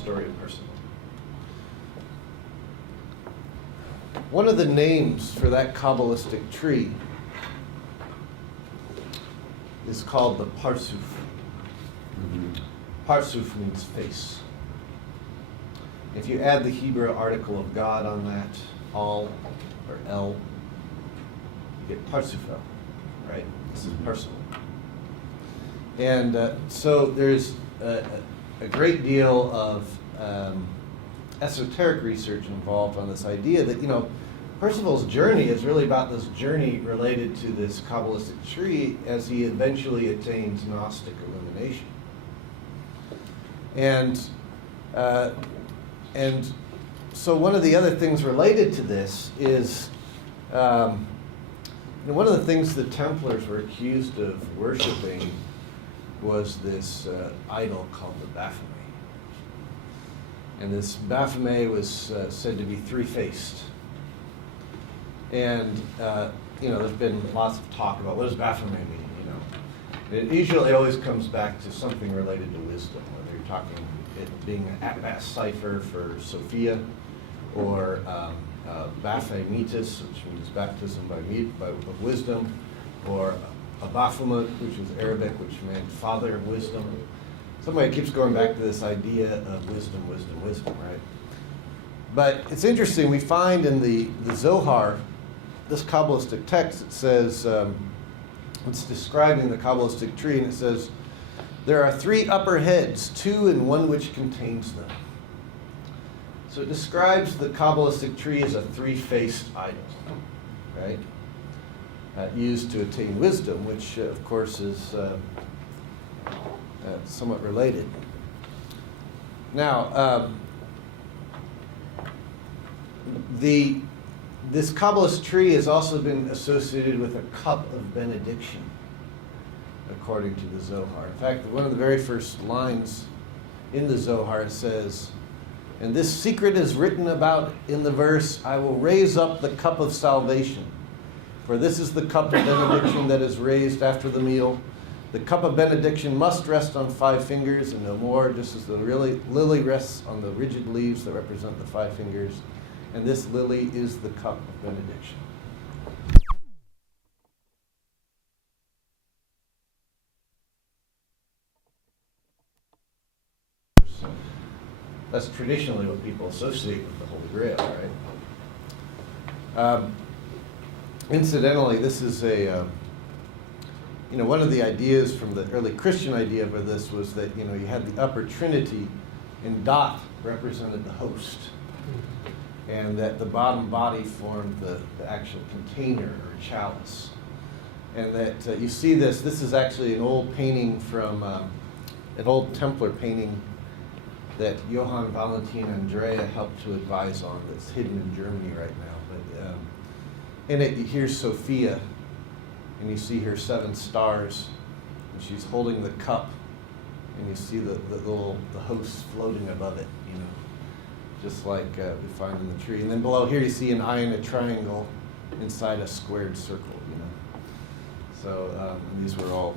story of Percival. One of the names for that Cabalistic tree is called the Parsuf. Parsuf means face. If you add the Hebrew article of God on that, al or el, you get Parsufel, right? This is Percival. And so there's a great deal of esoteric research involved on this idea that, Percival's journey is really about this journey related to this Kabbalistic tree as he eventually attains Gnostic illumination. And so one of the other things related to this is, one of the things the Templars were accused of worshiping was this idol called the Baphomet. And this Baphomet was said to be three-faced. And, there's been lots of talk about what does Baphomet mean, It usually always comes back to something related to wisdom, whether you're talking it being an at-bast cipher for Sophia, or Baphemitis, which means baptism of wisdom, or a Baphomet, which is Arabic, which meant father of wisdom. Somebody keeps going back to this idea of wisdom, right? But it's interesting, we find in the Zohar, this Kabbalistic text, it says, it's describing the Kabbalistic tree, and it says, there are three upper heads, two and one which contains them. So it describes the Kabbalistic tree as a three-faced idol, right? Used to attain wisdom, which of course is somewhat related. Now, this Kabbalist tree has also been associated with a cup of benediction, according to the Zohar. In fact, one of the very first lines in the Zohar says, and this secret is written about in the verse, I will raise up the cup of salvation. For this is the cup of benediction that is raised after the meal. The cup of benediction must rest on 5 fingers and no more, just as the lily rests on the rigid leaves that represent the 5 fingers. And this lily is the cup of benediction. That's traditionally what people associate with the Holy Grail, right? Incidentally, this is one of the ideas from the early Christian idea for this was that, you had the upper Trinity, and Dot represented the host, and that the bottom body formed the actual container or chalice. And that you see this is actually an old painting from, an old Templar painting that Johann Valentin Andrea helped to advise on, that's hidden in Germany right now. But in it, here's Sophia, and you see her 7 stars, and she's holding the cup, and you see the host floating above it, just like we find in the tree. And then below here, you see an eye and a triangle inside a squared circle, So these were all,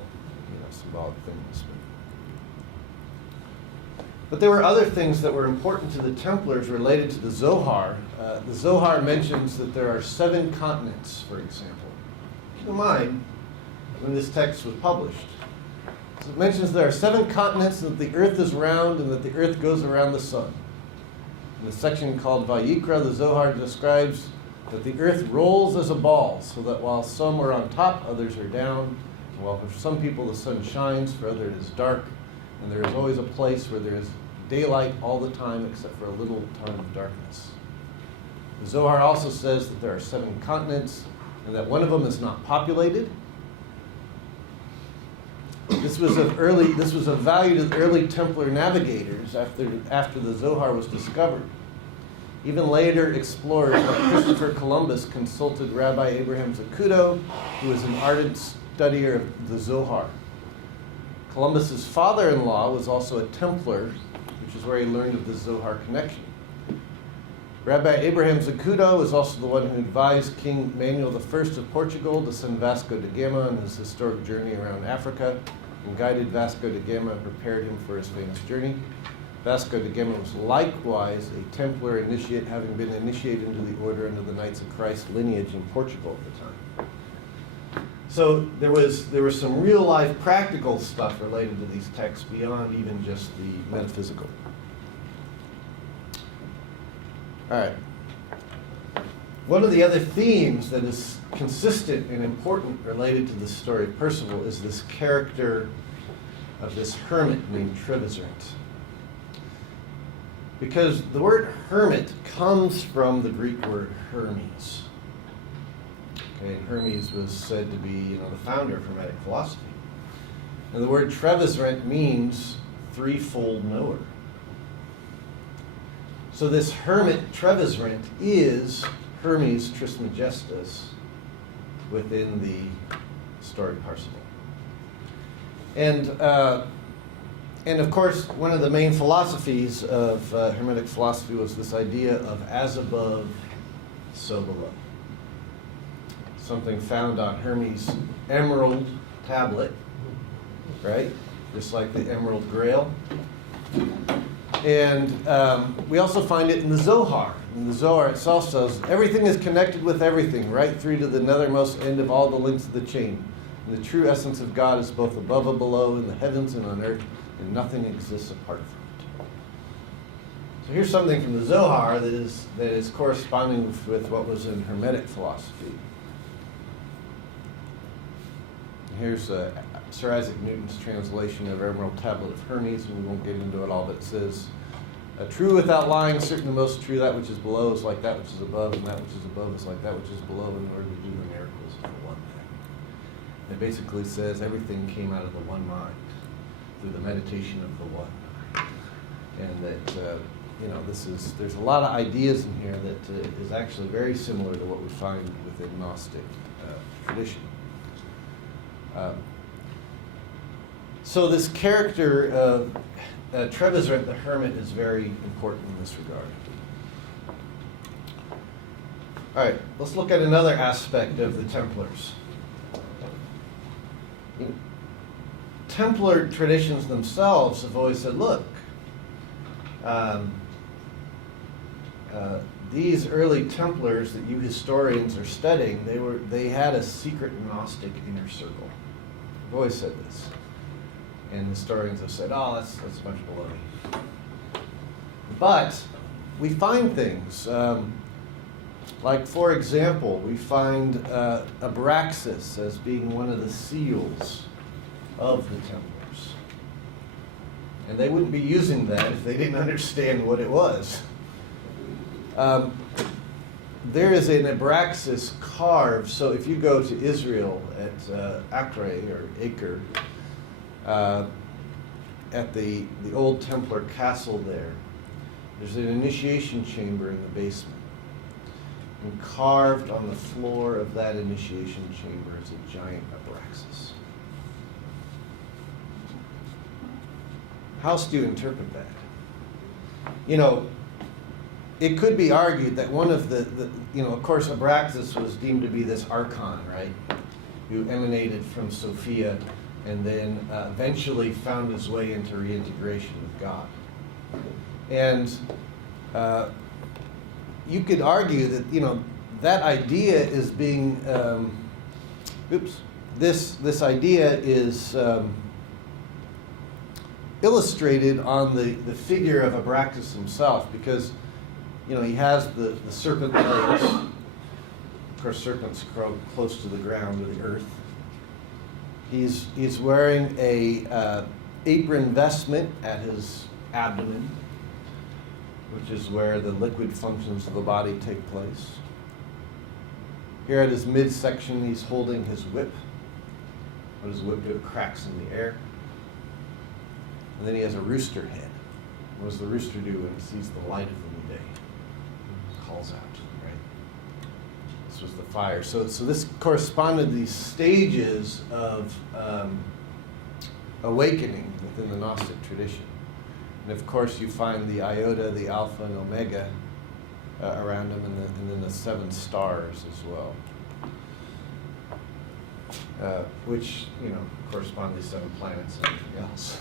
symbolic things. But there were other things that were important to the Templars related to the Zohar. The Zohar mentions that there are 7 continents, for example. Keep in mind, when this text was published, so it mentions there are 7 continents, and that the earth is round, and that the earth goes around the sun. In the section called Vayikra, the Zohar describes that the earth rolls as a ball, so that while some are on top, others are down. And while for some people the sun shines, for others it is dark. And there is always a place where there is daylight all the time except for a little time of darkness. The Zohar also says that there are 7 continents and that one of them is not populated. This was of value to the early Templar navigators after the Zohar was discovered. Even later explorers like Christopher Columbus consulted Rabbi Abraham Zacuto, who was an ardent studier of the Zohar. Columbus's father-in-law was also a Templar, which is where he learned of the Zohar connection. Rabbi Abraham Zacuto was also the one who advised King Manuel I of Portugal to send Vasco da Gama on his historic journey around Africa, and guided Vasco da Gama and prepared him for his famous journey. Vasco da Gama was likewise a Templar initiate, having been initiated into the order under the Knights of Christ lineage in Portugal at the time. So there was some real life practical stuff related to these texts beyond even just the metaphysical. All right. One of the other themes that is consistent and important related to the story of Percival is this character of this hermit named Trevisorant. Because the word hermit comes from the Greek word Hermes. Okay, and Hermes was said to be, the founder of Hermetic philosophy. And the word Trevisorant means threefold knower. So this hermit Trevisorant is Hermes Trismegistus within the story of Percival. And of course, one of the main philosophies of Hermetic philosophy was this idea of as above, so below. Something found on Hermes' emerald tablet, right? Just like the Emerald Grail. And we also find it in the Zohar. And the Zohar itself says, everything is connected with everything, right through to the nethermost end of all the links of the chain. And the true essence of God is both above and below, in the heavens and on earth, and nothing exists apart from it. So here's something from the Zohar that is corresponding with what was in Hermetic philosophy. Here's Sir Isaac Newton's translation of Emerald Tablet of Hermes, and we won't get into it all, but it says, true without lying, certain the most true, that which is below is like that which is above, and that which is above is like that which is below, in order to do the miracles of the one man. It basically says everything came out of the one mind, through the meditation of the one mind. And that, there's a lot of ideas in here that is actually very similar to what we find within Gnostic tradition. So this character of Trevisorant the Hermit is very important in this regard. All right, let's look at another aspect of the Templars. Templar traditions themselves have always said, look, these early Templars that you historians are studying, they had a secret Gnostic inner circle. I've always said this. And historians have said, oh, that's much baloney. But we find things, like, for example, we find Abraxas as being one of the seals of the Templars. And they wouldn't be using that if they didn't understand what it was. There is an Abraxas carved, so if you go to Israel at Acre, at the old Templar castle there's an initiation chamber in the basement. And carved on the floor of that initiation chamber is a giant Abraxas. How else do you interpret that? It could be argued that one of of course, Abraxas was deemed to be this archon, right? Who emanated from Sophia and then eventually found his way into reintegration with God. And you could argue that, that idea is being, this idea is illustrated on the figure of Abraxas himself, because he has the serpent legs. Of course, serpents grow close to the ground or the earth. He's wearing a apron vestment at his abdomen, which is where the liquid functions of the body take place. Here at his midsection, he's holding his whip. What does the whip do? It cracks in the air. And then he has a rooster head. What does the rooster do when he sees the light of the new day? He calls out, right? This was the fire. So this corresponded to these stages of awakening within the Gnostic tradition. And of course, you find the iota, the alpha, and omega around him, and then the 7 stars as well, which correspond to 7 planets and everything else.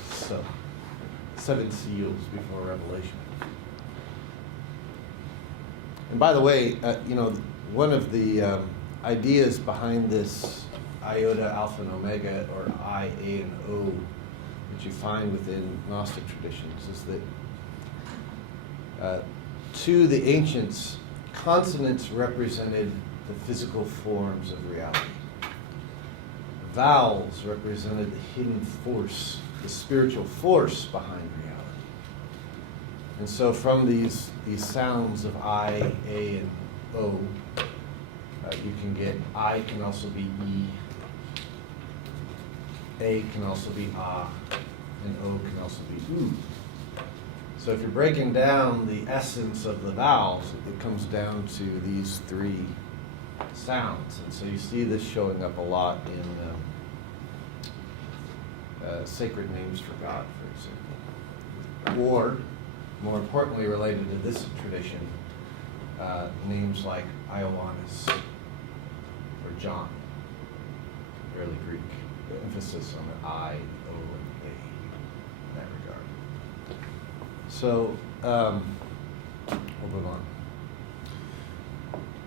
7 seals before Revelation. And by the way, one of the ideas behind this iota, alpha, and omega, or I, A, and O, that you find within Gnostic traditions is that to the ancients, consonants represented the physical forms of reality. Vowels represented the hidden force, the spiritual force behind reality. And so from these sounds of I, A, and O, you can get I can also be E, A can also be Ah, and O can also be Oo. So if you're breaking down the essence of the vowels, it comes down to these 3 sounds. And so you see this showing up a lot in sacred names for God, for example. Or, more importantly related to this tradition, names like Ioannis or John, early Greek. The emphasis on the I, O, and A in that regard. So, we'll move on.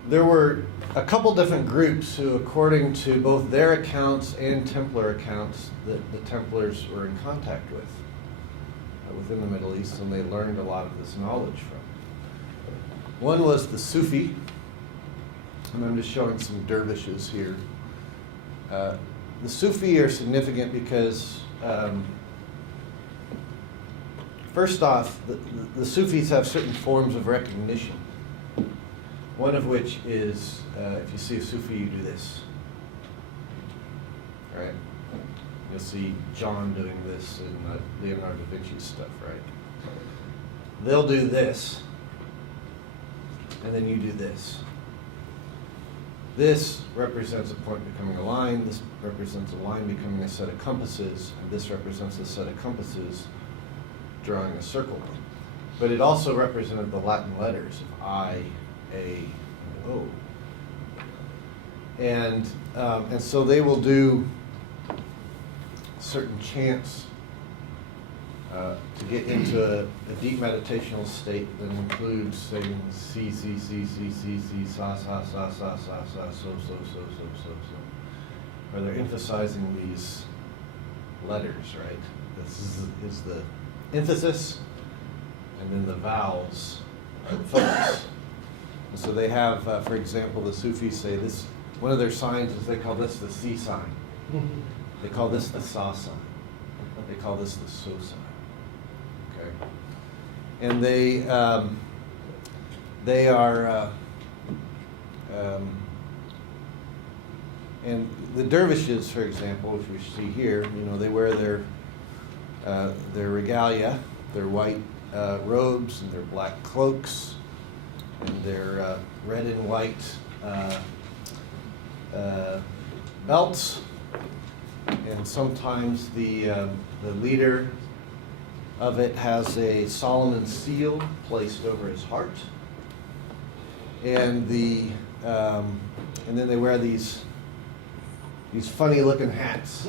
There were a couple different groups who, according to both their accounts and Templar accounts, that the Templars were in contact with within the Middle East, and they learned a lot of this knowledge from. One was the Sufi, and I'm just showing some dervishes here. The Sufi are significant because, first off, the Sufis have certain forms of recognition. One of which is, if you see a Sufi, you do this. Right? You'll see John doing this in Leonardo da Vinci's stuff, right? They'll do this, and then you do this. This represents a point becoming a line, this represents a line becoming a set of compasses, and this represents a set of compasses drawing a circle. But it also represented the Latin letters of I, A, and O. And so they will do certain chants to get into a deep meditational state that includes saying si, si, si, si, si, si, sa, sa, sa, sa, sa, sa, so, so, so, so, so, so. Where they're emphasizing these letters, right? This is the emphasis, and then the vowels are the focus. And so they have, for example, the Sufis say this, one of their signs is they call this the si sign. They call this the sa sign. They call this the so sign. Okay? And they are, and the dervishes, for example, which we see here, they wear their regalia, their white robes and their black cloaks, and their red and white belts, and sometimes the leader of it has a Solomon's seal placed over his heart, and and then they wear these funny-looking hats.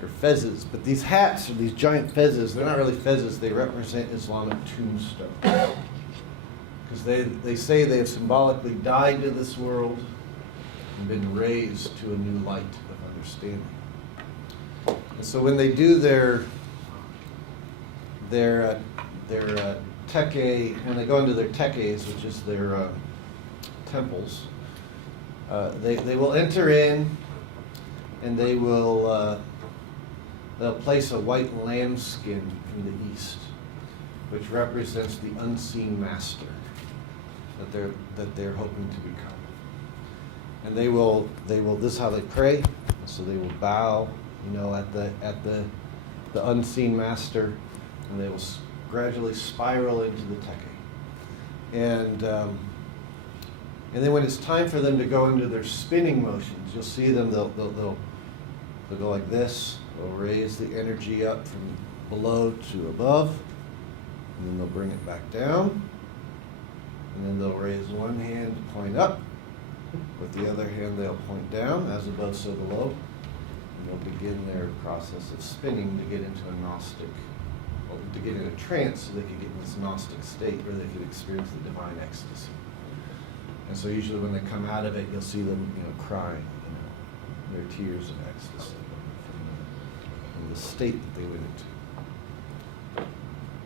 They're fezzes, but these hats are these giant fezzes. They're not really fezzes. They represent Islamic tombstones. Because they say they have symbolically died to this world and been raised to a new light of understanding. And so when they do their teke, when they go into their tekes, which is their temples, they will enter in, and they will they'll place a white lambskin in the east, which represents the unseen master that they're hoping to become. And they will this is how they pray. So they will bow, at the unseen master, and they will gradually spiral into the teke. And then when it's time for them to go into their spinning motions, you'll see them. They'll go like this. They'll raise the energy up from below to above, and then they'll bring it back down, and then they'll raise one hand to point up. With the other hand, they'll point down, as above, so below, and they'll begin their process of spinning to get into a Gnostic to get in a trance so they could get in this Gnostic state where they could experience the divine ecstasy. And so usually when they come out of it, you'll see them, crying, their tears of ecstasy from the state that they went into. But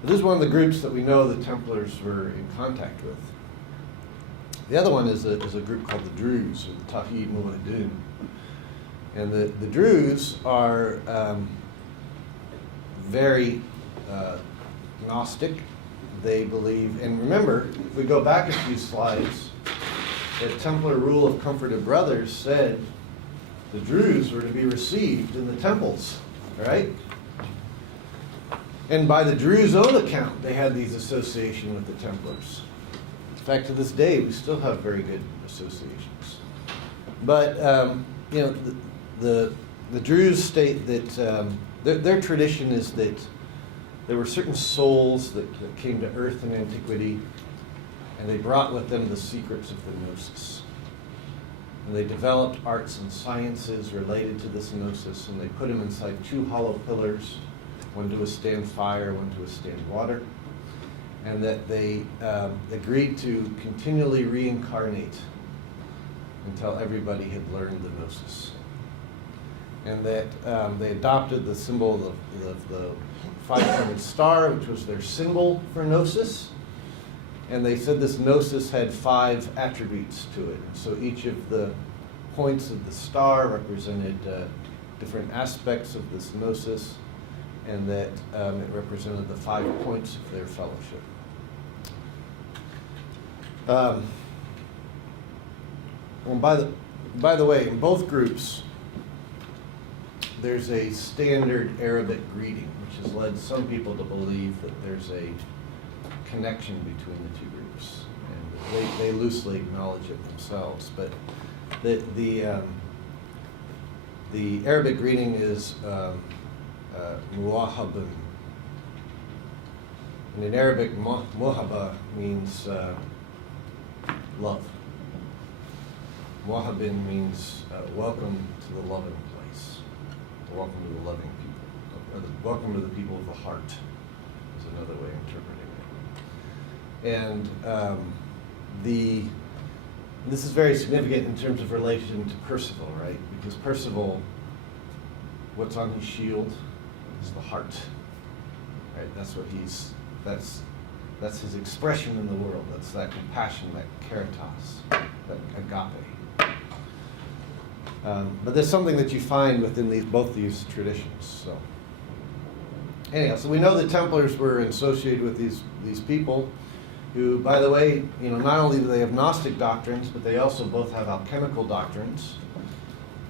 this is one of the groups that we know the Templars were in contact with. The other one is a group called the Druze, or the Tawhid Muwahidun. And the Druze are very Gnostic. They believe, and remember, if we go back a few slides, the Templar rule of comforted brothers said the Druze were to be received in the temples, right? And by the Druze own account, they had these association with the Templars. In fact, to this day, we still have very good associations. But the Druze state that their tradition is that there were certain souls that came to Earth in antiquity, and they brought with them the secrets of the Gnosis. And they developed arts and sciences related to this Gnosis, and they put them inside two hollow pillars, one to withstand fire, one to withstand water, and that they agreed to continually reincarnate until everybody had learned the Gnosis. And that they adopted the symbol of the five-pointed star, which was their symbol for Gnosis. And they said this Gnosis had 5 attributes to it. And so each of the points of the star represented different aspects of this Gnosis, and that it represented the 5 points of their fellowship. Well, by the way, in both groups, there's a standard Arabic greeting, which has led some people to believe that there's a connection between the two groups, and they loosely acknowledge it themselves. But the Arabic greeting is muwahabun, and in Arabic, muhaba means love. Muwahabin means welcome to the loving place, welcome to the loving people, or welcome to the people of the heart is another way of interpreting it. And this is very significant in terms of relation to Percival, right? Because Percival, what's on his shield is the heart, right? That's what that's his expression in the world. That's that compassion, that caritas, that agape. But there's something that you find within both these traditions. So anyhow, so we know the Templars were associated with these people who, by the way, not only do they have Gnostic doctrines, but they also both have alchemical doctrines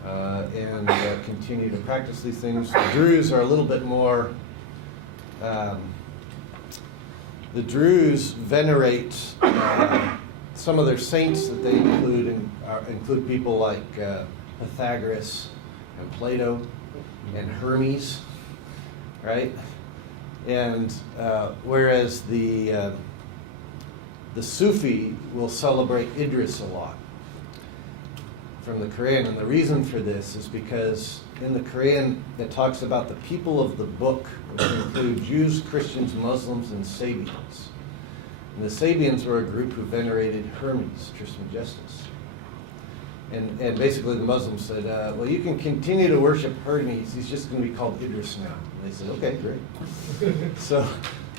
and continue to practice these things. The Druze are a little bit more. The Druze venerate some of their saints that they include people like Pythagoras and Plato and Hermes, right? And whereas the Sufi will celebrate Idris a lot from the Quran, and the reason for this is because in the Quran it talks about the people of the book, which include Jews, Christians, Muslims, and Sabians. And the Sabians were a group who venerated Hermes Trismegistus. And basically the Muslims said, well, you can continue to worship Hermes, he's just going to be called Idris now. And they said, okay, great.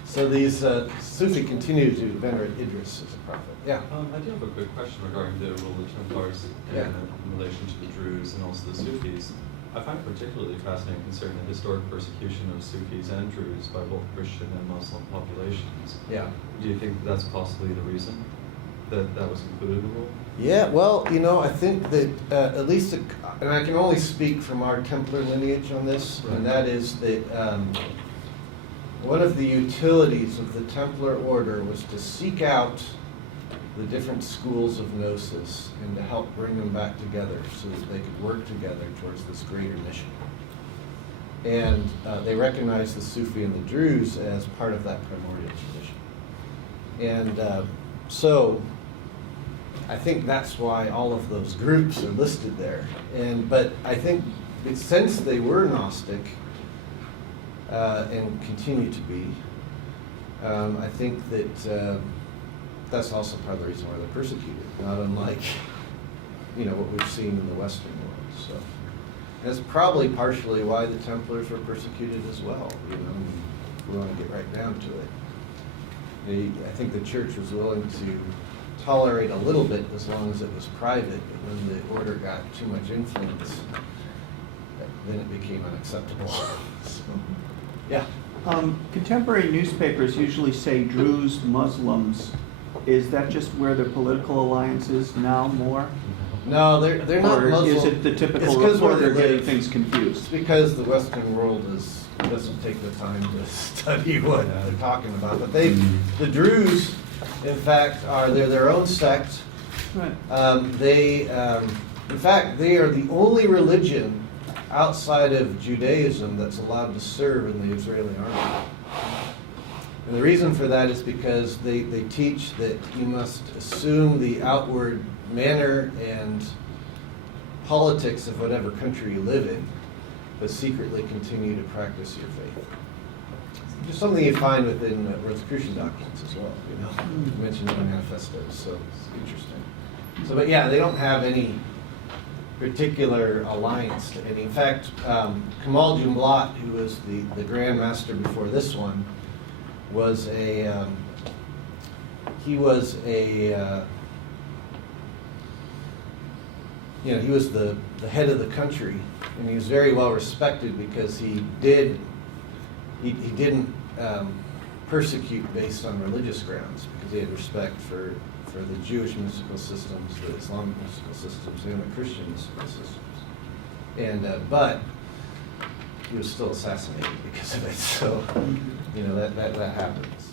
So these Sufi continue to venerate Idris as a prophet. Yeah? I do have a quick question regarding the rule of the Templars in relation to the Druze and also the Sufis. I find it particularly fascinating concerning the historic persecution of Sufis and Druze by both Christian and Muslim populations. Yeah. Do you think that's possibly the reason that was included in the rule? Yeah, well, I think that at least, and I can only speak from our Templar lineage on this, right. And that is that one of the utilities of the Templar order was to seek out the different schools of Gnosis and to help bring them back together so that they could work together towards this greater mission. And they recognized the Sufi and the Druze as part of that primordial tradition. And so I think that's why all of those groups are listed there. But I think since they were Gnostic and continue to be, I think that that's also part of the reason why they're persecuted, not unlike, what we've seen in the Western world. So that's probably partially why the Templars were persecuted as well. If we want to get right down to it. I think the church was willing to tolerate a little bit as long as it was private, but when the order got too much influence, then it became unacceptable. So, yeah. Contemporary newspapers usually say Druze Muslims. Is that just where their political alliance is now more? No, they're not or Muslim. is it the typical It's 'cause where reporter they getting live. things It's confused? because the Western world doesn't take the time to study what they're talking about. But the Druze, in fact, they're their own sect. Right. In fact, they are the only religion outside of Judaism that's allowed to serve in the Israeli army. And the reason for that is because they teach that you must assume the outward manner and politics of whatever country you live in, but secretly continue to practice your faith. Just something you find within Rosicrucian doctrines as well, You mentioned in the manifestos, so it's interesting. So, but yeah, they don't have any particular alliance to any. In fact, Kamal Jumblat, who was the Grand Master before this one, was he was the head of the country, and he was very well respected because he didn't persecute based on religious grounds, because he had respect for the Jewish mystical systems, the Islamic mystical systems, and the Christian mystical systems. And but he was still assassinated because of it. So that happens.